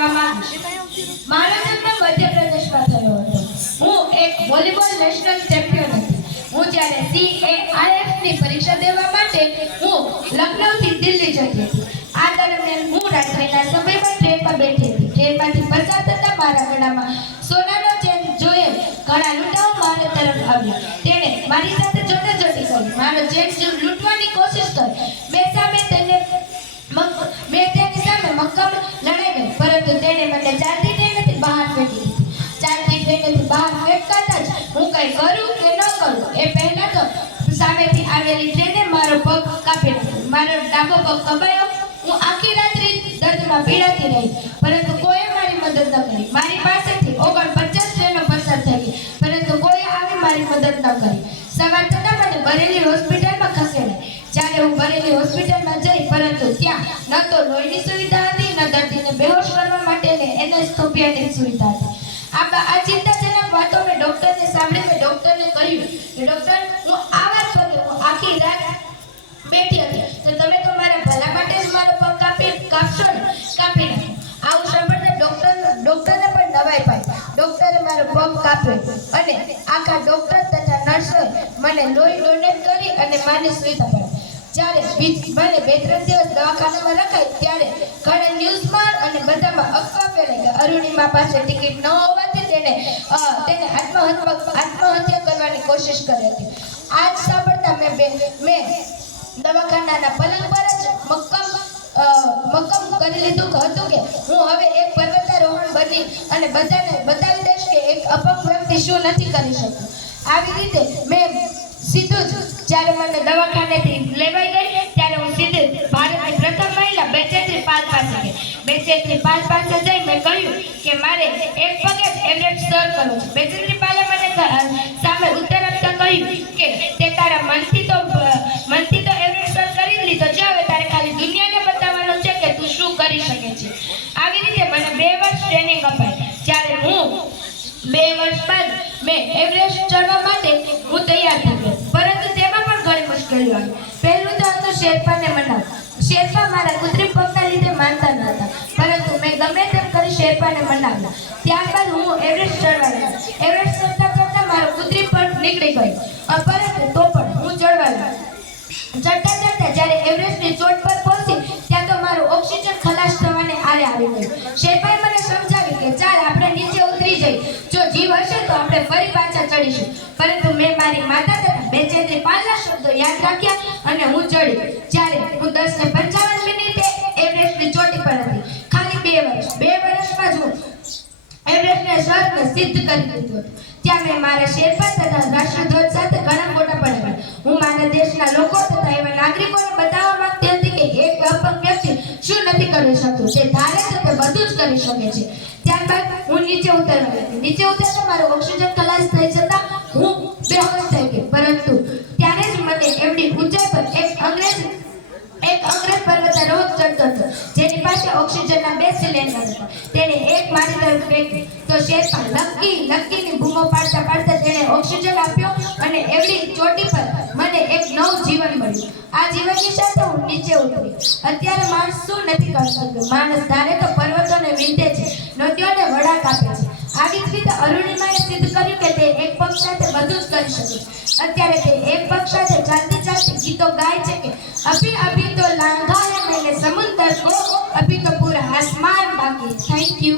જણાવવા માંગુ છું। મારો જન્મ મધ્યપ્રદેશમાં થયો હતો। હું એક વોલીબોલ નેશનલ ચેમ્પિયન હતી। હું જ્યારે CAIF ની પરીક્ષા દેવા માટે હું લખનૌથી દિલ્હી જતી હતી। આ દરમિયાન હું રાત્રિના સમયમાં ટ્રેનમાં બેઠી હતી। ટ્રેનમાંથી પસાર થતા મારા ગળામાં સોનાનો ચેન જોઈ ઘણા લૂંટાઓ મારા તરફ આવ્યા। તેણે મારી સાથે ઝપાઝપી કરી મારો ચેન લૂંટવાની કોશિશ કરી। મેં તેની સામે મક્કમ લડાઈ કરી, પરંતુ તેણે મને ચાલતી ટ્રેનથી બહાર ફેંકી દીધી। ચાલતી ટ્રેનથી બહાર ફેંકાતા જ હું કંઈ કરું કે ન કરું એ પહેલા તો સામેથી આવેલી ટ્રેને મારો પગ કાપી નાખ્યો। મારો ડાબો પગ કપાયો। હું આખી રાત્રિ દર્દમાં પીડાતી રહી, પરંતુ કોઈએ મારી મદદ ન કરી। મારી પાસેથી 49 ટ્રેનો પસાર થઈ ગઈ, પરંતુ કોઈએ આવી મારી મદદ ન કરી। સવાર થતાં મને બરેલી હોસ્પિટલમાં ખસેડાઈ। જ્યારે હું બરેલી હોસ્પિટલમાં જઈ, પરંતુ ત્યાં ન તો લોહીની સુવિધા હતી, ન દર્દીને બેહોશ કરવા માટેની એનેસ્થેસિયાની સુવિધા હતી। આ ચિંતાજનક વાતો મેં ડોક્ટરને સાંભળી। મેં ડોક્ટરને કહ્યું કે ડોક્ટર, હું આવા જ પગે હું આખી રાત બેઠી હતી, તો તમે તો મારા ભલા માટે જ મારો પગ કાપશો ને? કાપી નાખો। આવું સાંભળતા ડોક્ટરને પણ નવાઈ પાઈ। ડોક્ટરે મારો પગ કાપ્યો અને આખા ડોક્ટર તથા નર્સોએ મને લોહી ડોનેટ કરી અને મારી સુવિધા પાડી। જ્યારે મને 2-3 દિવસ દવાખાનામાં રખાઈ, ત્યારે ઘણા ન્યૂઝમાં અને બધામાં અફવા ફેલાઈ કે અરુણિમા પાસે ટિકિટ ન હોવાથી તેને આત્મહત્યા કરવાની કોશિશ કરી હતી। આ જ સાંભળતા મેં દવાખાનાના પલંગ પર જ મક્કમ કરી લીધું હતું કે હું હવે એક પર્વતારોહણ બની અને બધાને બતાવી દઈશ કે એક અપંગ વ્યક્તિ શું નથી કરી શકતો। આવી રીતે મેં સીધું જ જ્યારે મને દવાખાનેથી લેવાઈ ગઈ, ત્યારે હું સીધી ભારતની પ્રથમ મહિલા બેચેન્દ્રી પાલ પાસે ગઈ। બેચેન્દ્રી પાલ પાસે જઈ મેં કહ્યું કે મારે એક પગે એવરેસ્ટ સર કરવું છે। બેચેન્દ્રી પાલે મને સામે ઉત્તર આપતા કહ્યું કે તે તારા મનથી તો એવરેસ્ટ સર કરી જ લીધો છે, હવે તારે ખાલી દુનિયાને બતાવવાનું છે કે તું શું કરી શકે છે। આવી રીતે મને 2 વર્ષ ટ્રેનિંગ અપાઈ। જ્યારે હું 2 વર્ષ બાદ મેં એવરેસ્ટ ચડવા માટે હું તૈયાર થઈ ગઈ, પરંતુ તેમાં પણ ઘણી મુશ્કેલીઓ આવી। પહેલું તો હતું શેરપાને મનાવવું। શેરપા મારા કૃત્રિમ પગના લીધે માનતા ન હતા, પરંતુ મેં ગમે તેમ કરી શેરપાને મનાવ્યા। ત્યારબાદ હું એવરેસ્ટ ચડવા લાગી। એવરેસ્ટ ચડતા મારો કૃત્રિમ પગ નીકળી ગયો, પરંતુ તો પણ હું ચડવા લાગી। ચડતા જ્યારે એવરેસ્ટની ચોટ પર પહોંચી, ત્યાં તો મારું ઓક્સિજન ખલાસ થવાને આરે આવી ગયું। શેરપાએ મને સમજાવી કે ચાલ આપણે નીચે ઉતરી જઈએ, જો જીવ હશે તો આપણે ફરી પાછા ચડીશું। પરંતુ મેં મારી માતા તથા બેચેન્દ્રી પાલના શબ્દો યાદ રાખ્યા અને હું ચડી। જ્યારે હું 10:55 મિનિટે એવરેસ્ટની ચોટી પર હતી। ખાલી 2 વર્ષમાં જ હું એવરેસ્ટને સ્વર્ગને સિદ્ધ કરી દીધું હતું। ત્યાં મેં મારા શેરપા તથા રાષ્ટ્રધ્વજ સાથે ઘણા ફોટા પડાવ્યા। હું મારા દેશના લોકો તથા એવા નાગરિકોને બતાવવા માંગતી હતી કે એક અપંગ વ્યક્તિ શું નથી કરી શકતું, તે ધારે તો તે બધું જ કરી શકે છે। ત્યારબાદ હું નીચે ઉતરવા લાગી। નીચે ઉતરતા મારો ઓક્સિજન ખલાસ થઈ જતા હું બેહોશ થઈ ગઈ, પરંતુ ત્યારે જ મને એવડી ઊંચાઈ પર એક અંગ્રેજ પર્વતારોહક ચડતો હતો, જેની પાસે ઓક્સિજનના 2 સિલિન્ડર હતા। તેણે એક મારી તરફ ફેંક્યું તો શેરપા લક્કીની બૂમો પાડતા તેણે ઓક્સિજન આપ્યો અને એવડી ચોટી પર મને એક નવું જીવન મળ્યું। આ જીવનની સાથે હું નીચે ઉતરી। અત્યારે માણસ શું નથી કરી શકતો? માણસ ધારે તો પર્વતોને વિંધે છે, નદીઓને વળાંક આપે છે। આવી જ રીતે અરુણિમાએ સિદ્ધ કર્યું કે તે એક પગ સાથે બધું જ કરી શકે છે। અત્યારે તે એક પગ સાથે ચાલતી ગીતો ગાય છે કે અભી અભી તો લાંઘા હૈ मैंने समुंदर को, अभी तो पूरा आसमान बाकी। Thank you.